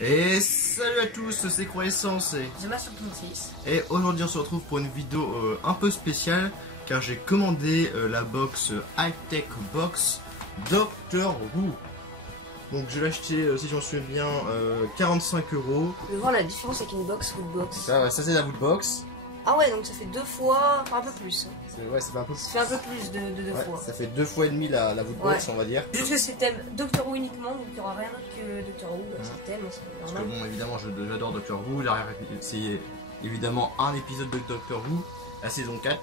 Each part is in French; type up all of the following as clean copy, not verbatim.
Et salut à tous, c'est Croissance et The Master 36. Et aujourd'hui on se retrouve pour une vidéo un peu spéciale car j'ai commandé la box High-Tech Box Doctor Who. Donc je l'ai acheté, si j'en souviens bien, 45 €. On peut voir la différence avec une box ou une box. Ça c'est la Woodbox. Ah ouais, donc ça fait 2 fois, enfin un peu plus. Ouais, ça fait un peu plus. Ça fait un peu plus de 2 fois. Ça fait 2 fois et demi la Woodbox, on va dire. Juste que c'est thème Doctor Who uniquement, donc il n'y aura rien d'autre que Doctor Who, c'est le thème, c'est Parce que normal. bon, évidemment, j'adore Doctor Who. C'est évidemment un épisode de Doctor Who, la saison 4.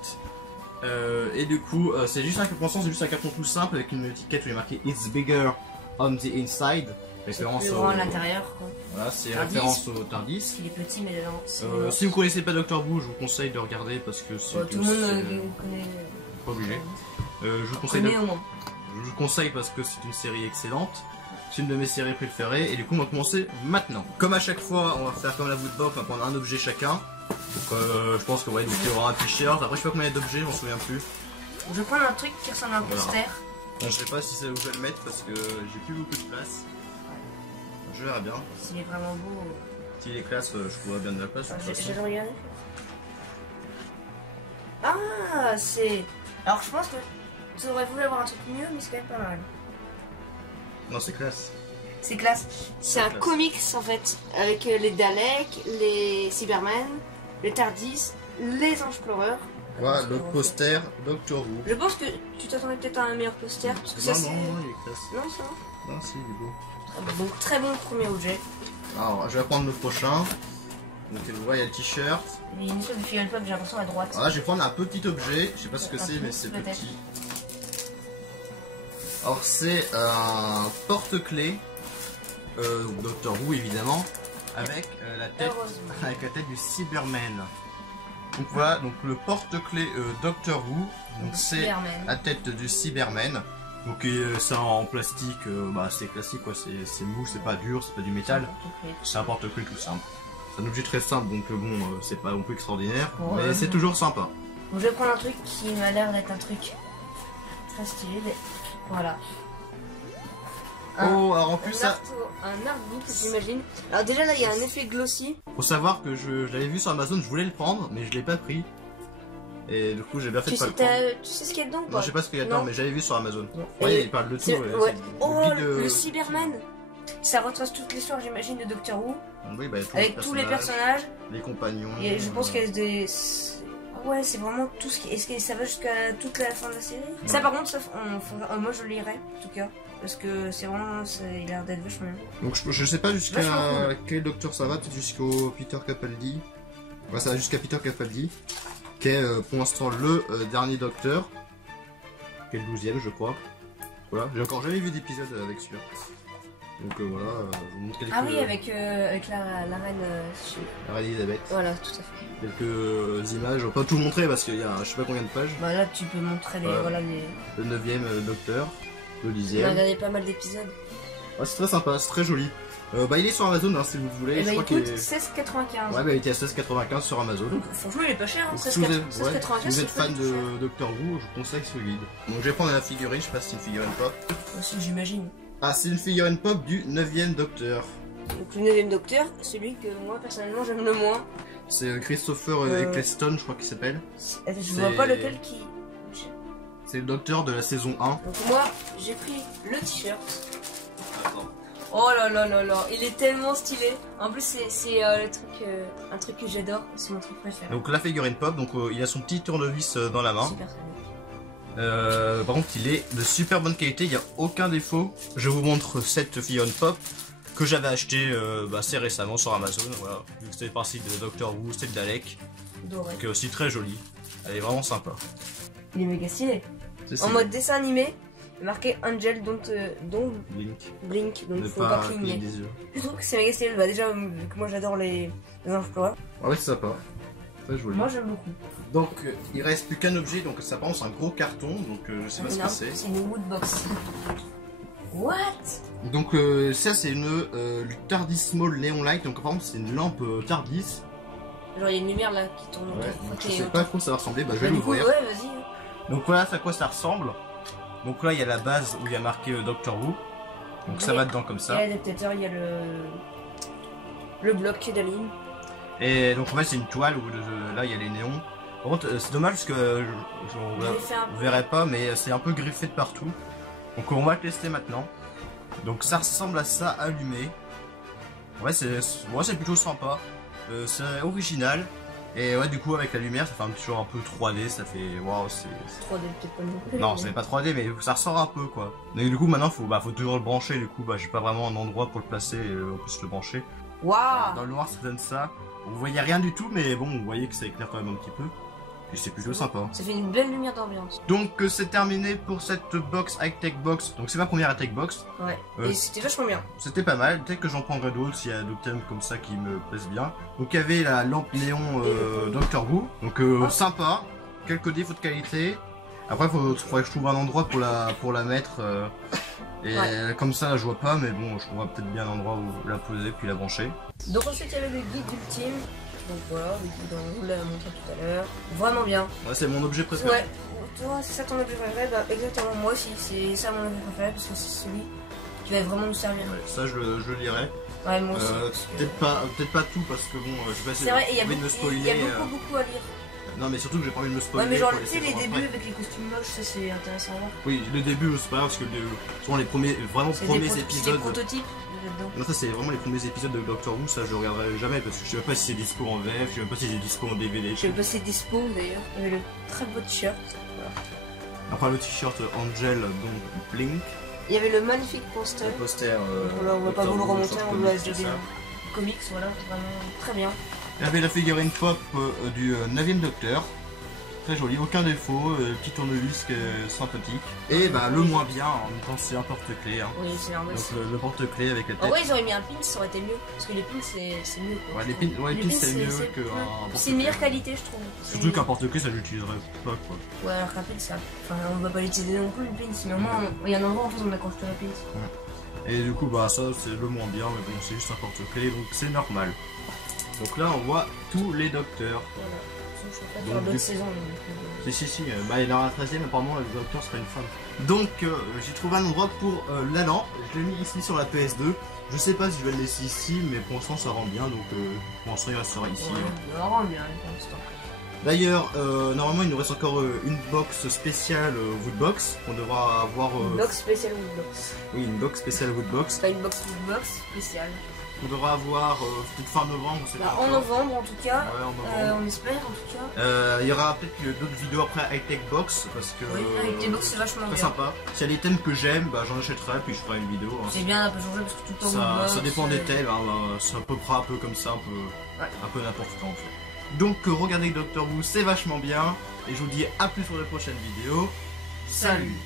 Et du coup, c'est juste un carton tout simple avec une étiquette où il est marqué It's bigger on the inside. Référence Plus grand à l'intérieur, quoi. Voilà, c'est Tardis. référence au Tardis. Il est petit, mais dedans, c'est Si vous connaissez pas Doctor Who, je vous conseille de regarder parce que c'est tout le monde connaît. pas obligé. Je vous conseille Connaît au moins. Je vous conseille parce que c'est une série excellente. C'est une de mes séries préférées et du coup on va commencer maintenant. Comme à chaque fois, on va faire comme la Woodbox, on va prendre un objet chacun. Donc je pense qu'il y aura un t-shirt. Après je sais pas combien il y a d'objets, j'en souviens plus. Je vais prendre un truc qui ressemble à un poster. Je sais pas si c'est où je vais le mettre parce que j'ai plus beaucoup de place. Je verrai bien. S'il est vraiment beau. S'il est classe, je trouverai bien de la place. J'ai regardé. Ah, c'est. Alors je pense que tu aurais voulu avoir un truc mieux, mais c'est quand même pas mal. Non, c'est classe. C'est classe. C'est un comics en fait, avec les Daleks, les Cybermen, les Tardis, les Anges Pleureurs. Voilà, le poster Doctor Who. Je pense que tu t'attendais peut-être à un meilleur poster, parce que ça c'est. Non, il est classe. Non, ça va. Non, si, il est beau. Donc très bon premier objet. Alors, je vais prendre le prochain. Donc, vous voyez, il y a le t-shirt. Il y a une sorte de figurine pop, j'ai l'impression à droite. Voilà, je vais prendre un petit objet. Je sais pas ce que c'est, mais c'est peut-être. petit. Alors, c'est un porte-clés. Doctor Who, évidemment. Avec la tête du Cyberman. Donc voilà, donc le porte-clés Doctor Who. Donc c'est la tête du Cyberman. Donc c'est en plastique, c'est classique quoi, c'est mou, c'est pas dur, c'est pas du métal. C'est un porte-clés tout simple. C'est un objet très simple, donc c'est pas non plus extraordinaire, mais c'est toujours sympa. Bon, je vais prendre un truc qui m'a l'air d'être un truc très stylé. Voilà. Alors en plus ça... Un artbook, j'imagine. Alors déjà là, il y a un effet glossy. Faut savoir que je l'avais vu sur Amazon, je voulais le prendre, mais je l'ai pas pris. Et du coup j'ai bien fait de pas le prendre. Tu sais ce qu'il y a dedans ou pas? Non, je sais pas ce qu'il y a dedans, mais j'avais vu sur Amazon. Et Ouais, il parle de tout. Ouais. Oh, le Cyberman. Ça retrace toute l'histoire, j'imagine, de Doctor Who. Oui, avec tous les personnages. Les compagnons. Et je pense qu'il y a des... Ouais, c'est vraiment tout ce qui... Est-ce que ça va jusqu'à toute la fin de la série? Ça par contre, moi je lirai, en tout cas. Parce que c'est vraiment... Il a l'air d'être vachement bien. Donc je sais pas jusqu'à quel docteur ça va, peut-être jusqu'au Peter Capaldi. Ouais, ça va jusqu'à Peter Capaldi. Qui est pour l'instant le dernier docteur. Qui est le 12e je crois. Voilà, j'ai encore jamais vu d'épisode avec celui-là. Donc voilà, je vous montre quelques... Ah oui, avec la reine... La reine Elisabeth. Voilà, tout à fait. Quelques images, je vais pas tout montrer parce qu'il y a je sais pas combien de pages. Bah là tu peux montrer les... Voilà, les... Le 9e docteur, le 10e. On a regardé pas mal d'épisodes. Ouais, c'est très sympa, c'est très joli. Il est sur Amazon hein, si vous voulez. Et je crois il coûte 16,95. Ouais, il était à 16,95 sur Amazon. Donc, franchement, il est pas cher. Hein, si vous êtes fan de Doctor Who, je vous conseille ce guide. Donc je vais prendre la figurine, je sais pas si c'est une figurine pop. Aussi, j'imagine. Ah, c'est une figurine pop du 9e docteur. Donc le 9e docteur, celui que moi personnellement j'aime le moins. C'est Christopher Eccleston, je crois qu'il s'appelle. Je vois pas lequel qui. C'est le docteur de la saison 1. Donc moi, j'ai pris le t-shirt. Oh là là là là, il est tellement stylé. En plus, c'est un truc que j'adore, c'est mon truc préféré. Donc la figurine pop, donc il a son petit tournevis dans la main. Super par contre, il est de super bonne qualité, il n'y a aucun défaut. Je vous montre cette figurine pop que j'avais acheté assez récemment sur Amazon. Voilà, vu que c'était parti de Doctor Who, c'était le Dalek. Doré. Qui est aussi très jolie. Elle est vraiment sympa. Il est méga stylé. En mode dessin animé. Marqué Angel don't blink, donc faut pas cligner. Je trouve que c'est méga stylé. Bah déjà, vu que moi j'adore les anges pleureurs. Ouais, c'est sympa. Très joli. Moi j'aime beaucoup. Donc il reste plus qu'un objet, donc ça pense un gros carton, donc je sais pas ce que c'est. C'est une Woodbox. What? Donc ça c'est une Tardis Small Neon Light, donc par contre c'est une lampe Tardis. Genre il y a une lumière là qui tourne autour. Ouais, donc je sais pas à quoi ça va ressembler, bah je vais l'ouvrir. Ouais, vas-y. Donc voilà à quoi ça ressemble. Donc là il y a la base où il y a marqué Doctor Who. Donc ça va dedans comme ça. Il y a l'adaptateur, il y a le... le bloc d'aline. Et donc en fait c'est une toile où là il y a les néons. Par contre c'est dommage parce que on verrait pas, mais c'est un peu griffé de partout. Donc on va le tester maintenant. Donc ça ressemble à ça allumé. Ouais c'est plutôt sympa. C'est original. Et ouais du coup avec la lumière ça fait un petit genre un peu 3D, ça fait waouh c'est... 3D peut-être pas non plus. Non c'est pas 3D mais ça ressort un peu quoi. Mais du coup maintenant faut toujours le brancher, du coup j'ai pas vraiment un endroit pour le placer et on peut se le brancher. Waouh. Dans le noir ça donne ça. Vous voyez rien du tout mais bon vous voyez que ça éclaire quand même un petit peu. Et c'est plutôt sympa. Ça fait une belle lumière d'ambiance. Donc c'est terminé pour cette box high-tech box. Donc c'est ma première high-tech box. Ouais. Et c'était vachement bien. C'était pas mal. Peut-être que j'en prendrai d'autres s'il y a d'autres thèmes comme ça qui me plaisent bien. Donc il y avait la lampe néon Doctor Who. Donc sympa. Quelques défauts de qualité. Après faudrait que je trouve un endroit pour la mettre. Et comme ça je vois pas. Mais bon je trouverai peut-être bien un endroit où la poser puis la brancher. Donc ensuite il y avait le guide ultime. Donc voilà, on l'a montré tout à l'heure. Vraiment bien. Ouais, c'est mon objet préféré. Ouais, toi, c'est ça ton objet préféré? Bah, exactement, moi aussi, c'est ça mon objet préféré parce que c'est celui qui va vraiment nous servir. Ouais, ça, je le lirai. Ouais, moi aussi. Peut-être pas tout parce que bon, je vais essayer de me spoiler. Il y a beaucoup à lire. Non, mais surtout que j'ai pas envie de me spoiler. Ouais, mais genre, tu sais, les débuts avec les costumes moches, ça c'est intéressant à voir. Oui, le début, c'est pas grave parce que souvent les premiers épisodes. C'est des prototypes. Non, ça c'est vraiment les premiers épisodes de Doctor Who, ça je regarderai jamais parce que je sais même pas si c'est dispo en VF, je sais même pas si c'est dispo en DVD. Je sais pas si c'est dispo d'ailleurs. Il y avait le très beau t-shirt. Voilà. Après le t-shirt Angel, donc Blink. Il y avait le magnifique poster. Le poster. Voilà, on va pas vous le remonter, on vous laisse de comics, voilà, vraiment très bien. Il y avait la figurine pop du 9e Docteur. Très joli, aucun défaut, petit tournevis sympathique. Et bah le moins bien, en même temps c'est un porte-clés. Hein. Oui, c'est normal. Donc le porte-clés avec la tête. En vrai ils auraient mis un pin, ça aurait été mieux. Parce que les pins c'est mieux. Quoi. Ouais, les pins c'est mieux qu'un porte-clés. C'est une meilleure qualité je trouve. Surtout qu'un porte-clés ça l'utiliserait pas quoi. Ouais alors qu'un pin ça. Enfin on va pas l'utiliser non plus le pin, sinon il y a un endroit en fait on accroche pas le pin. Et du coup bah ça c'est le moins bien, mais bon c'est juste un porte-clés donc c'est normal. Donc là on voit tous les docteurs. Voilà. Je vais faire d'autres saisons. Si, bah il est dans la 13e, apparemment le docteur sera une femme. Donc j'ai trouvé un endroit pour la lampe, je l'ai mis ici sur la PS2. Je sais pas si je vais le laisser ici, mais pour l'instant ça rend bien, donc pour l'instant il restera ici. Ouais, ça rend bien pour l'instant. D'ailleurs, normalement il nous reste encore une box spéciale Woodbox, qu'on devra avoir... Une box spéciale Woodbox. Oui, une box spéciale Woodbox. Pas une box Woodbox spéciale. On devra avoir peut-être fin novembre, on sait pas. En novembre en tout cas, ouais, en novembre. on espère en tout cas. Il y aura peut-être d'autres vidéos après High Tech Box parce que. Oui, High Tech Box c'est vachement bien. C'est sympa. S'il y a des thèmes que j'aime, bah, j'en achèterai puis je ferai une vidéo. Hein. C'est bien un peu changer parce que tout le temps ça dépend des thèmes, hein, c'est à peu près un peu comme ça, un peu n'importe quoi en fait. Donc regardez Doctor Who, c'est vachement bien et je vous dis à plus pour la prochaine vidéo. Salut.